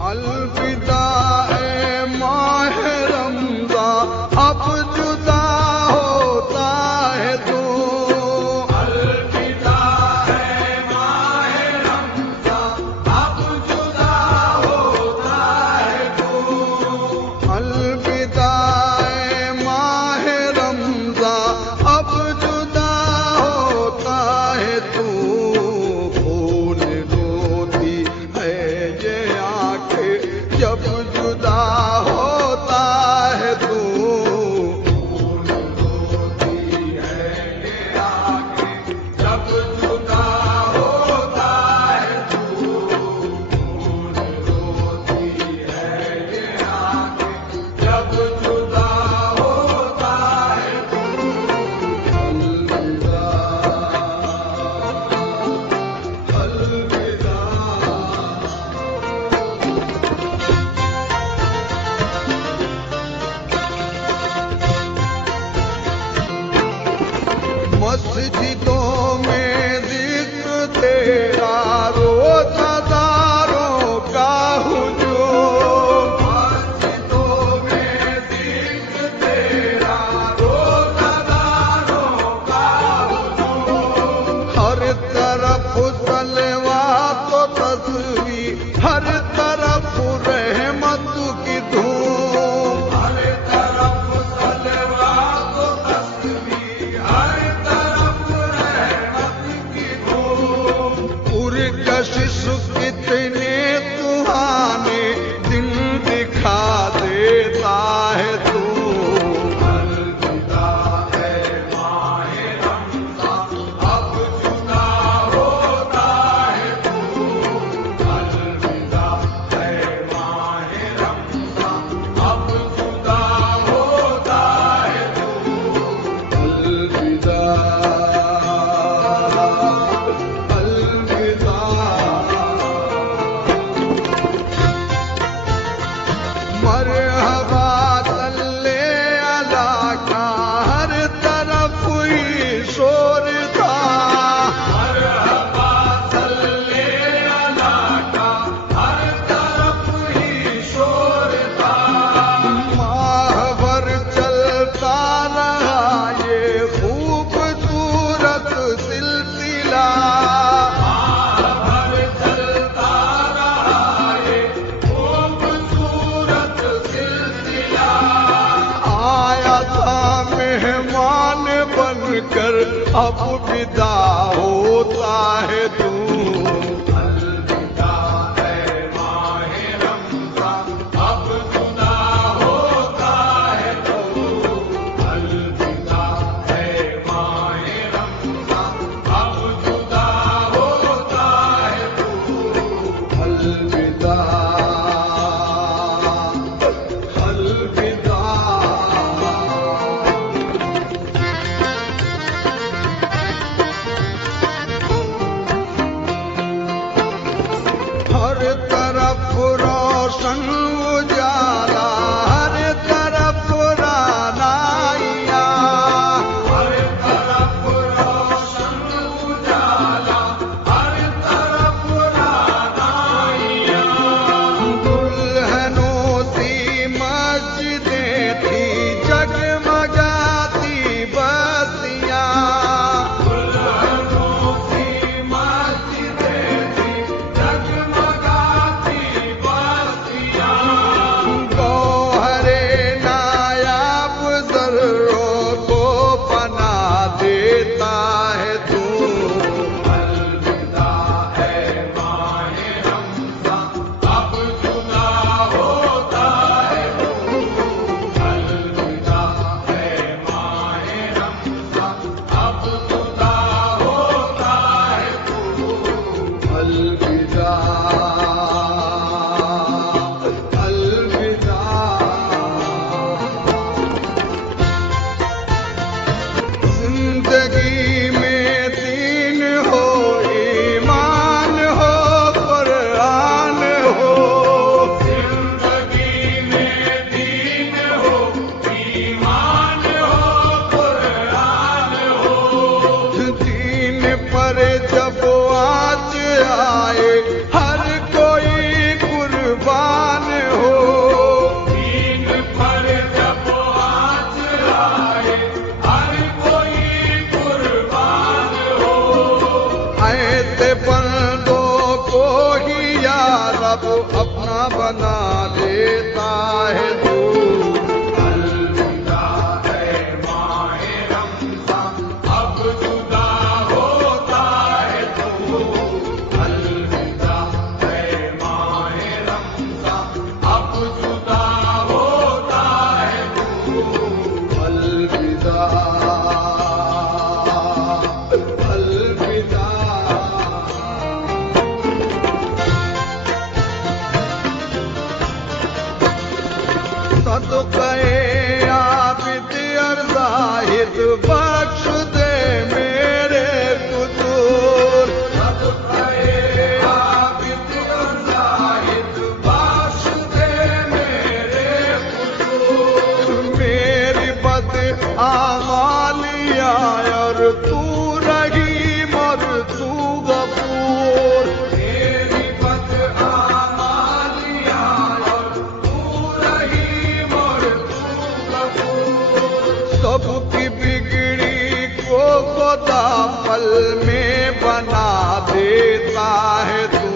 अलविदा ए माह रमज़ा, अब जुदा होता है तू। अलविदा ए माह रमज़ा, अब जुदा होता है तू। अलविदा ए माह रमज़ा, अब जुदा होता है तू। खून रोती है ये आंखें जब जुदा होता है तू। खून रोती है ये आंखें जब जुदा होता है तू। खून रोती है ये आंखें जब जुदा होता है तू। अलविदा अलविदा। मस्जिदों में जिक्र तेरा, रोज़ादारों का हुजूम। मस्जिदों में जिक्र तेरा, रोज़ादारों का हुजूम। हर तरफ सलवात तो तस्वीर, हर तरफ रहमत की धूम। हर तरफ सलवात तो तस्वीर, हर तरफ रहमत की धूम। पुरकशिश कितने सुहाने दिन दिखा देता है तू। अलविदा है माह रमज़ा, अब जुदा होता है तू। अलविदा है माह रमज़ा, अब जुदा होता है तू। अलविदा अलविदा। मरहबा सल्ले अला का हर तरफ ही शोर था। मरहबा सल्ले अला का हर तरफ ही शोर था। माहवर चलता रहा ये खूबसूरत सिलसिला। माहवर चलता रहा ये खूबसूरत सिलसिला। आया था मेहमान बनकर, अब विदा होता है तू। अलविदा है माह रमज़ा, अब जुदा होता है तू। अलविदा है माह रमज़ा, अब जुदा होता है तू। अलविदा अलविदा। हर तरफ रोशन उजाला, हर तरफ रानाइया। हर तरफ रोशन उजाला, हर तरफ रानाइया। सब अपना बना लेता है तू। अलविदा है माहे रमज़ान, अब जुदा होता है तू। अलविदा है माहे रमज़ान, अब जुदा होता है तू। अलविदा अलविदा। सदक़े आबिद और ज़ाहिद बख्श दे मेरे कुदूर। सदक़े आबिद और ज़ाहिद बख्श दे मेरे कुदूर। मेरी बद आमालिया और तू रहीम और तू गफूर। मेरी बद आमालिया और तू रहीम और तू गफूर। सबकी बिगड़ी को खुदा पल में बना देता है तू।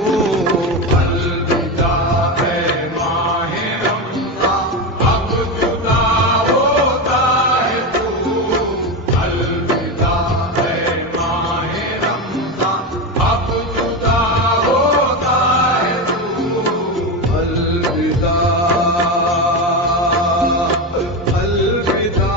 अलविदा है माहे रमज़ान, अब जुदा होता है तू। अलविदा है माहे रमज़ान, अब जुदा होता है तू। अलविदा अलविदा।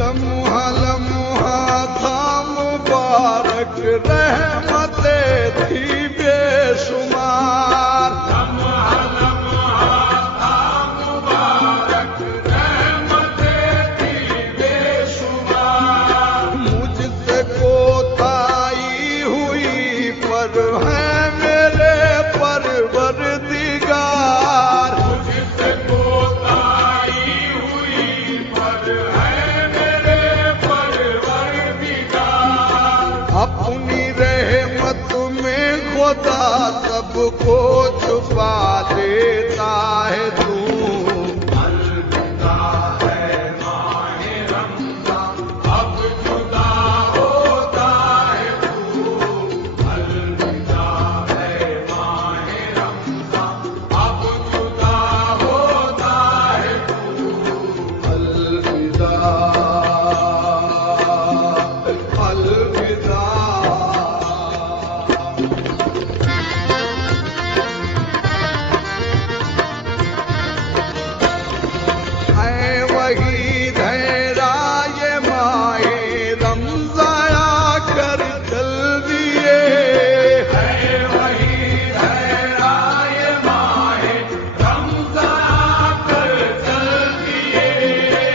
लम्हा लम्हा था मुबारक, रहमतें थी बेशुमार। लम्हा लम्हा था मुबारक, रहमतें थी बेशुमार। मुझसे कोताही हुई पर है मेरे परवरदिगार। मुझसे कोताही हुई पर है मेरे परवरदिगार। अपनी रहमत में खुदा सबको छुपा देता है तू। अलविदा है माहे रमज़ान, अब जुदा होता है तू। अलविदा है माहे रमज़ान, अब जुदा होता है तू। अलविदा अलविदा। ऐ वहीद है राये माहे रमज़ान आकर चल दिए। ऐ वहीद है राये माहे रमज़ान आकर चल दिए।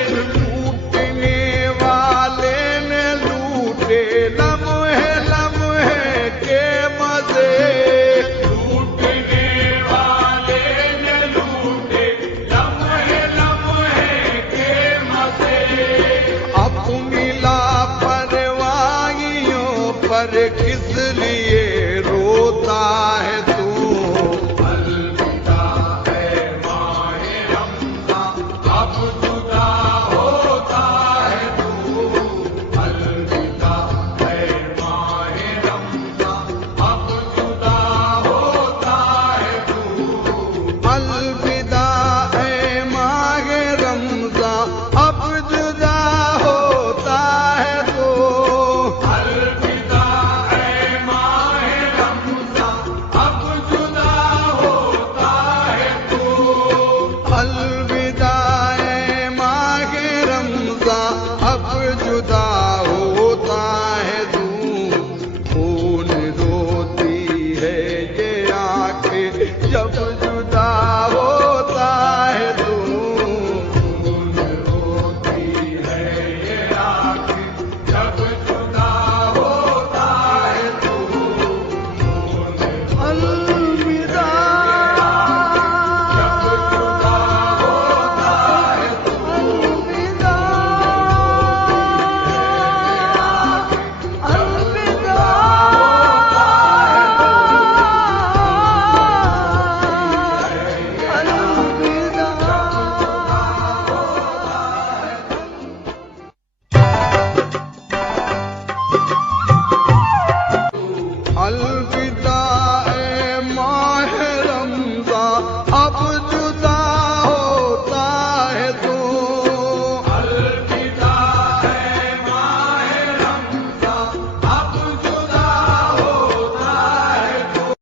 टूटने